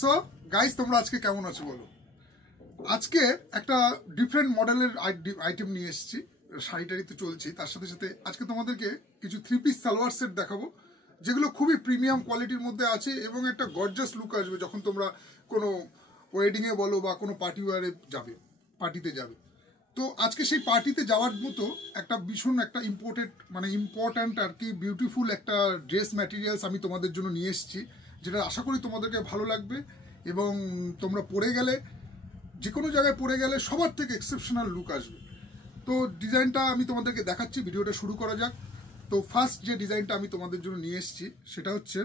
So guys, তোমরা আজকে কেমন আছো বলো। আজকে একটা ডিফারেন্ট মডেলের আইটেম নিয়ে এসেছি। শাড়িটারিতে চলছি, তার সাথে সাথে আজকে তোমাদেরকে কিছু 3 পিস সালোয়ার সেট দেখাবো, যেগুলো খুবই প্রিমিয়াম কোয়ালিটির মধ্যে আছে এবং একটা গর্জাস লুক আসবে যখন তোমরা কোনো ওয়েডিংয়ে বলো বা কোনো পার্টি ওয়ারে যাবে, পার্টিতে যাবে। তো আজকে সেই পার্টিতে যাওয়ার মতো একটা ভীষণ একটা ইম্পর্ট্যান্ট আর কি বিউটিফুল একটা ড্রেস ম্যাটেরিয়ালস আমি তোমাদের জন্য নিয়ে এসেছি, যেটা আশা করি তোমাদেরকে ভালো লাগবে এবং তোমরা পরে গেলে, যে কোনো জায়গায় পরে গেলে সবার থেকে এক্সেপশনাল লুক আসবে। তো ডিজাইনটা আমি তোমাদেরকে দেখাচ্ছি, ভিডিওটা শুরু করা যাক। তো ফার্স্ট যে ডিজাইনটা আমি তোমাদের জন্য নিয়ে এসেছি সেটা হচ্ছে,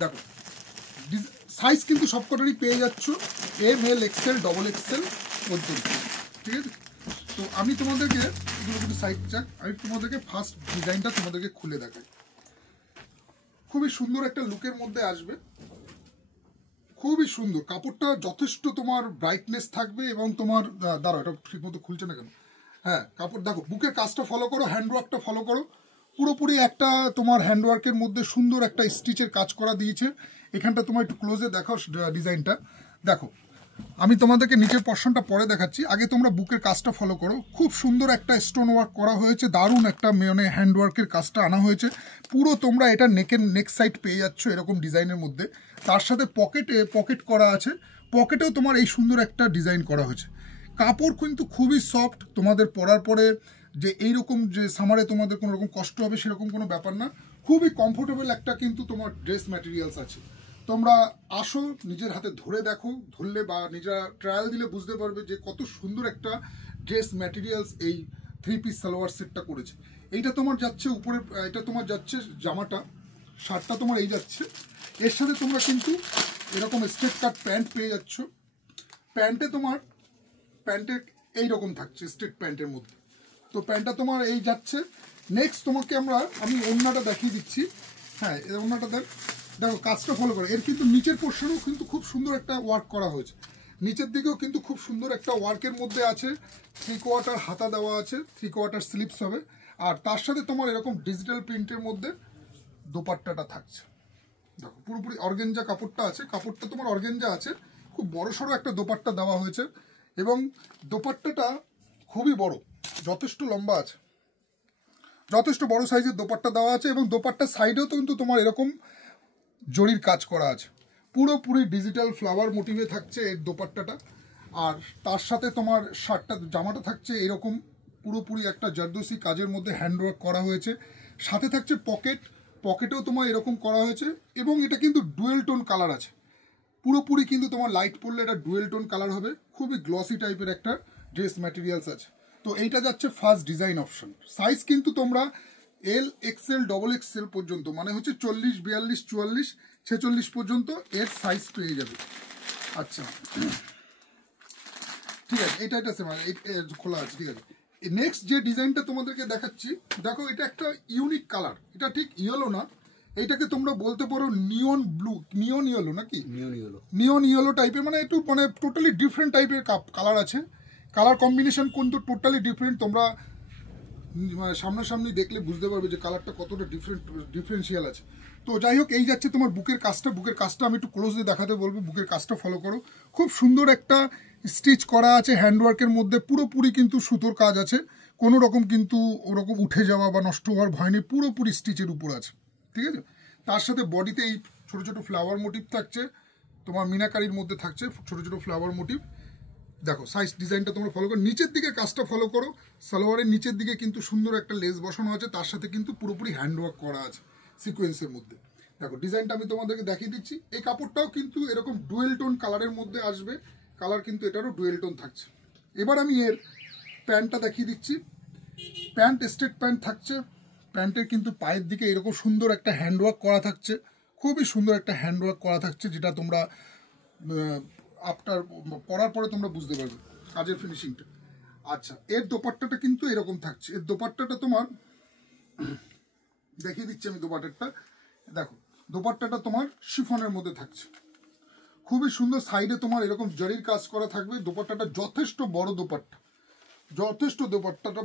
দেখো সাইজ কিন্তু সবকটারই পেয়ে যাচ্ছ, M L XL double XL পর্যন্ত, ঠিক আছে। তো আমি তোমাদেরকে সাইড চাক, আমি তোমাদেরকে ফার্স্ট ডিজাইনটা তোমাদেরকে খুলে দেখাই। খুবই সুন্দর একটা লুকের মধ্যে আসবে, খুবই সুন্দর কাপড়টা, যথেষ্ট তোমার ব্রাইটনেস থাকবে এবং তোমার দাঁড়াও, এটা ঠিক মতো খুলছে না কেন। হ্যাঁ, কাপড় দেখো, বুকের কাজটা ফলো করো, হ্যান্ডওয়ার্কটা ফলো করো, পুরোপুরি একটা তোমার হ্যান্ডওয়ার্কের মধ্যে সুন্দর একটা স্টিচের কাজ করা দিয়েছে। এখানটা তোমার একটু ক্লোজে দেখো ডিজাইনটা, দেখো। আমি তোমাদেরকে নিচের পোরশনটা পরে দেখাচ্ছি, আগে তোমরা বুকের কাজটা ফলো করো। খুব সুন্দর একটা স্টোন ওয়ার্ক করা হয়েছে, দারুণ একটা হ্যান্ডওয়ার্কের কাজটা আনা হয়েছে পুরো। তোমরা এটা নেক সাইড পেয়ে যাচ্ছ এরকম ডিজাইনের মধ্যে, তার সাথে পকেট করা আছে, পকেটেও তোমার এই সুন্দর একটা ডিজাইন করা হয়েছে। কাপড় কিন্তু খুবই সফট, তোমাদের পরার পরে যে এইরকম যে সামারে তোমাদের কোনো রকম কষ্ট হবে সেরকম কোনো ব্যাপার না, খুবই কমফোর্টেবল একটা কিন্তু তোমার ড্রেস ম্যাটেরিয়ালস আছে। তোমরা আসো, নিজের হাতে ধরে দেখো, ধরলে বা নিজেরা ট্রায়াল দিলে বুঝতে পারবে যে কত সুন্দর একটা ড্রেস ম্যাটেরিয়ালস এই 3 পিস সালোয়ার সেটটা করেছে। এইটা তোমার যাচ্ছে উপরে, এটা তোমার যাচ্ছে জামাটা, শার্টটা তোমার এই যাচ্ছে, এর সাথে তোমরা কিন্তু এরকম স্ট্রেট কাট প্যান্ট পেয়ে যাচ্ছ। প্যান্টে এইরকম থাকছে স্ট্রেট প্যান্টের মধ্যে, তো প্যান্টটা তোমার এই যাচ্ছে। নেক্সট তোমাকে আমি ওড়নাটা দেখিয়ে দিচ্ছি। হ্যাঁ, এই ওড়নাটা দেখো, কাজটা ফলো করো। এর কিন্তু নিচের পোর্শনেও কিন্তু খুব সুন্দর একটা ওয়ার্ক করা হয়েছে, নিচের দিকেও কিন্তু খুব সুন্দর একটা ওয়ার্কের মধ্যে আছে। 3/4 হাতা দেওয়া আছে, 3/4 স্লিপস হবে, আর তার সাথে তোমার এরকম ডিজিটাল প্রিন্টের মধ্যে দোপাট্টাটা থাকছে। দেখো, পুরোপুরি অর্গেঞ্জা কাপড়টা আছে, কাপড়টা তোমার অর্গেঞ্জা আছে, খুব বড় সড়ো একটা দোপাট্টা দেওয়া হয়েছে এবং দোপাট্টাটা খুবই বড়, যথেষ্ট লম্বা আছে, যথেষ্ট বড় সাইজের দোপাট্টা দেওয়া আছে এবং দোপাট্টার সাইডেও কিন্তু তোমার এরকম জরির কাজ করা আছে, পুরোপুরি ডিজিটাল ফ্লাওয়ার মোটিভে থাকছে এর দোপাট্টাটা। আর তার সাথে তোমার জামাটা থাকছে এরকম পুরোপুরি একটা জারদোসি কাজের মধ্যে হ্যান্ডওয়ার্ক করা হয়েছে, সাথে থাকছে পকেটেও তোমার এরকম করা হয়েছে এবং এটা কিন্তু ডুয়েল টোন কালার আছে, পুরোপুরি কিন্তু তোমার লাইট পড়লে এটা ডুয়েল টোন কালার হবে, খুবই গ্লসি টাইপের একটা ড্রেস ম্যাটেরিয়ালস আছে। তো এইটা যাচ্ছে ফার্স্ট ডিজাইন অপশন। সাইজ কিন্তু তোমরা এল এক্সেল ডবল এক্সেল পর্যন্ত, মানে হচ্ছে 40, 42, 44, 46 পর্যন্ত এর সাইজ পেয়ে যাবে। আচ্ছা, ঠিক আছে, এটা খোলা আছে, ঠিক আছে। নেক্সট যে ডিজাইনটা তোমাদেরকে দেখাচ্ছি, দেখো, এটা একটা ইউনিক কালার, এটা ঠিক ইয়েলো না, এইটাকে তোমরা বলতে পারো নিয়ন ব্লু, নিয়ন ইয়েলো নাকি, নিয়ন ইয়েলো টাইপের, মানে একটু টোটালি ডিফারেন্ট টাইপের কালার আছে। কালার কম্বিনেশন কিন্তু টোটালি ডিফারেন্ট, তোমরা সামনাসামনি দেখলে বুঝতে পারবে যে কালারটা কতটা ডিফারেন্সিয়াল আছে। তো যাই হোক, এই যাচ্ছে তোমার বুকের কাজটা আমি একটু ক্লোজে দেখাতে বলবো। বুকের কাজটা ফলো করো, খুব সুন্দর একটা স্টিচ করা আছে হ্যান্ডওয়ার্কের মধ্যে, পুরোপুরি কিন্তু সুতোর কাজ আছে, কোনো রকম কিন্তু ওরকম উঠে যাওয়া বা নষ্ট হওয়ার ভয় নেই, পুরোপুরি স্টিচের উপর আছে, ঠিক আছে। তার সাথে বডিতে এই ছোট ছোট ফ্লাওয়ার মোটিভ থাকছে, তোমার মিনাকারির মধ্যে থাকছে ছোট ছোট ফ্লাওয়ার মোটিভ। দেখো, সাইজ ডিজাইনটা তোমরা ফলো করো, নিচের দিকে কাজটা ফলো করো, সালোয়ারের নিচের দিকে কিন্তু সুন্দর একটা লেস বসানো আছে, তার সাথে কিন্তু পুরোপুরি হ্যান্ডওয়ার্ক করা আছে সিকোয়েন্সের মধ্যে। দেখো, ডিজাইনটা আমি তোমাদেরকে দেখিয়ে দিচ্ছি। এই কাপড়টাও কিন্তু এরকম ডুয়েল টোন কালারের মধ্যে আসবে, কালার কিন্তু এটারও ডুয়েল টোন থাকছে। এবার আমি এর প্যান্টটা দেখিয়ে দিচ্ছি। প্যান্ট স্ট্রেট প্যান্ট থাকছে, প্যান্টের কিন্তু পায়ের দিকে এরকম সুন্দর একটা হ্যান্ডওয়ার্ক করা থাকছে, খুবই সুন্দর একটা হ্যান্ডওয়ার্ক করা থাকছে, যেটা তোমরা আফটার পরার পরে তোমরা বুঝতে পারবে কাজের ফিনিশিংটা। আচ্ছা, এর দোপাট্টাটা কিন্তু এরকম থাকছে, এর দোপাট্টাটা তোমার দেখিয়ে দিচ্ছি আমি দোপাট্টাটা। দেখো, দোপাট্টাটা তোমার শিফনের মধ্যে থাকছে, খুবই সুন্দর, সাইডে তোমার এরকম জরির কাজ করা থাকবে। দোপাট্টাটা যথেষ্ট বড় দোপাট্টা, যথেষ্ট দোপাট্টাটা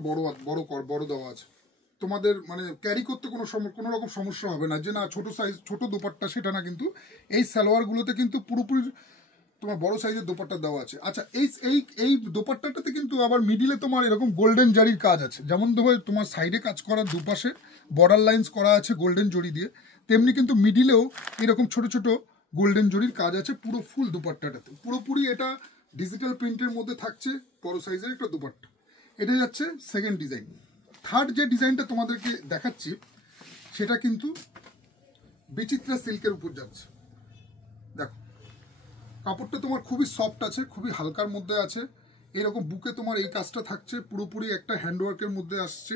বড় দেওয়া আছে। তোমাদের মানে ক্যারি করতে কোনো রকম সমস্যা হবে না, যে না ছোট সাইজ ছোট দোপাট্টা সেটা না, কিন্তু এই সালোয়ারগুলোতে কিন্তু পুরোপুরি তোমার বড় সাইজের দোপাট্টা দেওয়া আছে। আচ্ছা এই এই এই দোপাট্টাটাতে কিন্তু আবার মিডিলে তোমার এরকম গোল্ডেন জারির কাজ আছে, যেমন তোমার সাইডে কাজ করা দুপাশে বর্ডার লাইন্স করা আছে গোল্ডেন জরি দিয়ে, তেমনি কিন্তু মিডিলেও এরকম ছোট ছোট গোল্ডেন জরির কাজ আছে পুরো ফুল দোপাট্টাটাতে। পুরোপুরি এটা ডিজিটাল প্রিন্টের মধ্যে থাকছে, বড় সাইজের একটা দোপাট্টা। এটা যাচ্ছে সেকেন্ড ডিজাইন। থার্ড যে ডিজাইনটা তোমাদেরকে দেখাচ্ছি সেটা কিন্তু বিচিত্রা সিল্কের উপর যাচ্ছে। দেখো কাপড়টা তোমার খুবই সফট আছে, খুবই হালকার মধ্যে আছে, এরকম বুকে তোমার এই কাজটা থাকছে, পুরোপুরি একটা হ্যান্ডওয়ার্কের মধ্যে আসছে,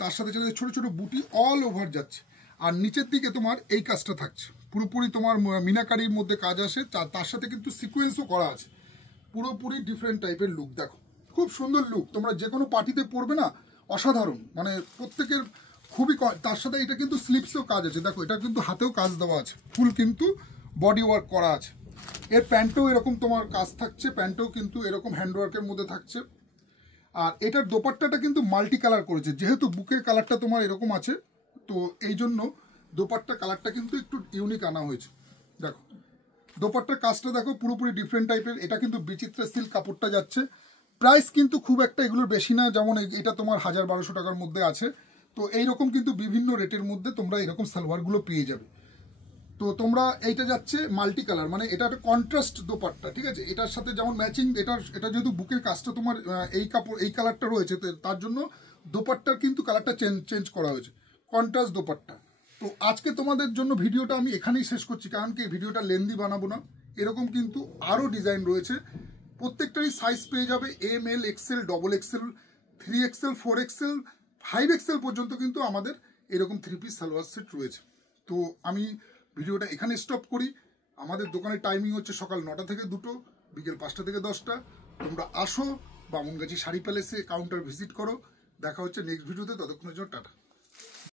তার সাথে সাথে ছোট ছোট বুটি অল ওভার যাচ্ছে, আর নিচের দিকে তোমার এই কাজটা থাকছে, পুরোপুরি তোমার মিনাকারির মধ্যে কাজ আসে, তার সাথে কিন্তু সিকোয়েন্সও করা আছে, পুরোপুরি ডিফারেন্ট টাইপের লুক। দেখো খুব সুন্দর লুক, তোমরা যে কোনো পার্টিতে পরবে না, অসাধারণ, মানে প্রত্যেকের খুবই। তার সাথে এটা কিন্তু স্লিপসও কাজ আছে, দেখো এটা কিন্তু হাতেও কাজ দেওয়া আছে, ফুল কিন্তু বডি ওয়ার্ক করা আছে। এর প্যান্টও এরকম তোমার কাজ থাকছে, প্যান্টও কিন্তু এরকম হ্যান্ডওয়ার্কের মধ্যে থাকছে। আর এটার দোপাট্টাটা কিন্তু মাল্টি কালার করেছে, যেহেতু বুকের কালারটা তোমার এরকম আছে, তো এই জন্য দোপাট্টা কালারটা কিন্তু একটু ইউনিক আনা হয়েছে। দেখো দোপাট্টার কাজটা দেখো পুরোপুরি ডিফারেন্ট টাইপের। এটা কিন্তু বিচিত্রা সিল্ক কাপড়টা যাচ্ছে। প্রাইস কিন্তু খুব একটা এগুলোর বেশি না, যেমন এটা তোমার 1000-1200 টাকার মধ্যে আছে। তো এইরকম কিন্তু বিভিন্ন রেটের মধ্যে তোমরা এরকম সালোয়ারগুলো পেয়ে যাবে। তো তোমরা এইটা যাচ্ছে মাল্টি কালার, মানে এটা একটা কন্ট্রাস্ট দোপাট্টা, ঠিক আছে, এটার সাথে যেমন ম্যাচিং, এটা যেহেতু বুকের কাজটা তোমার এই কাপড় এই কালারটা রয়েছে, তো তার জন্য দোপাট্টার কিন্তু কালারটা চেঞ্জ করা হয়েছে, কন্ট্রাস্ট দোপাট্টা। তো আজকে তোমাদের জন্য ভিডিওটা আমি এখানেই শেষ করছি, কারণ কি ভিডিওটা লেন্দি বানাবো না। এরকম কিন্তু আরও ডিজাইন রয়েছে, প্রত্যেকটারই সাইজ পেয়ে যাবে ML, XL, XXL, 3XL, 4XL, 5XL পর্যন্ত কিন্তু আমাদের এরকম 3 পিস সালোয়ার সেট রয়েছে। তো আমি ভিডিওটা এখানে স্টপ করি। আমাদের দোকানের টাইমিং হচ্ছে সকাল 9টা থেকে 2টো, বিকেল 5টা থেকে 10টা। তোমরা আসো বামুনগাছি শাড়ি প্যালেসে, কাউন্টার ভিজিট করো। দেখা হচ্ছে নেক্সট ভিডিওতে, ততক্ষণের জন্য টাটা।